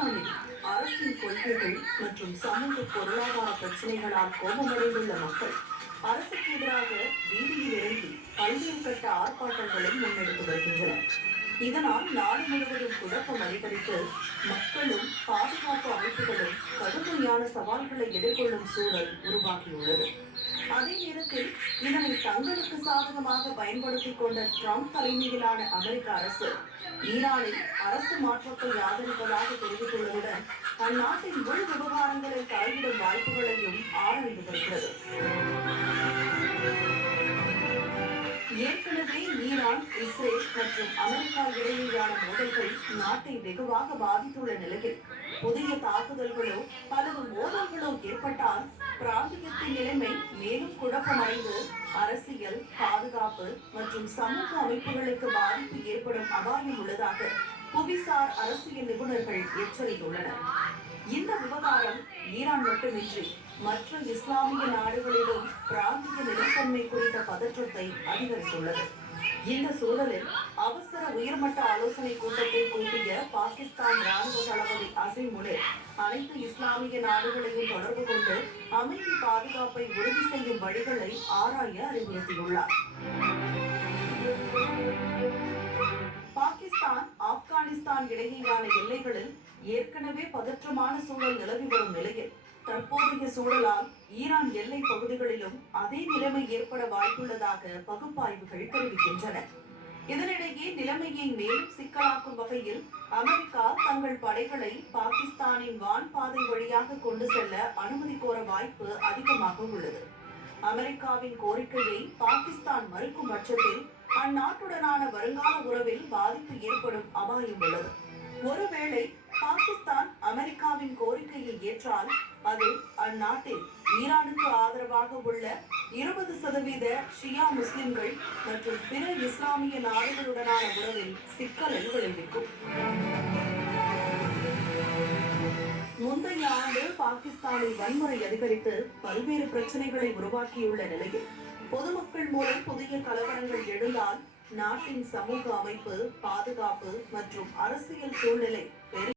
ஈரானில் அரசின் கொள்கைகள் மற்றும் சமூக பொருளாதார பிரச்சனைகளால் கோபமடைந்துள்ள மக்கள் அரசுக்கு எதிராக வீதியில் இறங்கி பல்வேறு கட்ட ஆர்ப்பாட்டங்களை முன்னெடுத்து வருகின்றனர். இதனால் நாடு முழுவதும் குழப்பம் அதிகரித்து மக்களும் பாதுகாப்பு அமைப்புகளும் கடுமையான சவால்களை எதிர்கொள்ளும் சூழல் உருவாகியுள்ளது. அதே நேரத்தில் இதனை தங்களுக்கு சாதகமாக பயன்படுத்திக் கொண்ட டிரம்ப் தலைமையிலான அமெரிக்க அரசு ஈரானில் அரசு மாற்றத்தை ஆதரிப்பதாக தெரிவித்துள்ளதுடன் அந்நாட்டின் உள் விவகாரங்களில் தலையிடும் வாய்ப்புகளையும் ஆராய்ந்து வருகிறது. ஏற்கனவே ஈரான், இஸ்ரேல் மற்றும் அமெரிக்கா இடையேயான மோதல்கள் நாட்டை வெகுவாக பாதித்துள்ள நிலையில் புதிய தாக்குதல்களோ அல்லது மோதல்களோ ஏற்பட்டால் பிராந்தியத்தின் நிலைமை மேலும் குழப்பமடைந்து அரசியல், பாதுகாப்பு மற்றும் சமூக அமைப்புகளுக்கு பாதிப்பு ஏற்படும் அபாயம் உள்ளதாக புவிசார் அரசியல் நிபுணர்கள் எச்சரித்துள்ளனர். இந்த விவகாரம் ஈரான் மட்டுமின்றி மற்ற இஸ்லாமிய நாடுகளிலும் பிராந்திய நிலைத்தன்மை குறித்த பதற்றத்தை அதிகரித்துள்ளது. இந்த சூழலில் அவசர உயர்மட்ட ஆலோசனை கூட்டத்தை கூட்டிய பாகிஸ்தான் ராணுவ தளபதி அசிம் முனிர் அனைத்து இஸ்லாமிய நாடுகளையும் தொடர்பு கொண்டு அமைதி பாதுகாப்பை உறுதி செய்யும் வழிகளை ஆராய அறிவுறுத்தியுள்ளார். பாகிஸ்தான், ஆப்கானிஸ்தான் இடையேயான எல்லைகளில் ஏற்கனவே பதற்றமான சூழல் நிலவி வரும் நிலையில் தற்போதைய சூழலால் ஈரான் எல்லை பகுதிகளிலும் அதே நிலைமை ஏற்பட வாய்ப்புள்ளதாக பகுப்பாய்வுகள் தெரிவிக்கின்றன. இதனிடையே நிலைமையை மேலும் சிக்கலாக்கும் வகையில் அமெரிக்கா தங்கள் படைகளை பாகிஸ்தானின் வான்பாதை வழியாக கொண்டு செல்ல அனுமதி கோர வாய்ப்பு அதிகமாக உள்ளது. அமெரிக்காவின் கோரிக்கையை பாகிஸ்தான் மறுக்கும் பட்சத்தில் அந்நாட்டுடனான வருங்கால உறவில் பாதிப்பு ஏற்படும் அபாயம் உள்ளது. ஒருவேளை பாகிஸ்தான் அமெரிக்காவின் கோரிக்கையை ஏற்றால் அது அந்நாட்டில் ஈரானுக்கு ஆதரவாக உள்ள 20% ஷியா முஸ்லிம்கள் மற்றும் பிற இஸ்லாமிய நாடுகளுடனான உறவில் சிக்கலை விளைவிக்கும். முந்தைய ஆண்டு பாகிஸ்தானில் வன்முறை அதிகரித்து பல்வேறு பிரச்சனைகளை உருவாக்கியுள்ள நிலையில் பொதுமக்கள் மூலம் புதிய கலவரங்கள் எழுந்தால் நாட்டின் சமூக அமைப்பு, பாதுகாப்பு மற்றும் அரசியல் சூழ்நிலை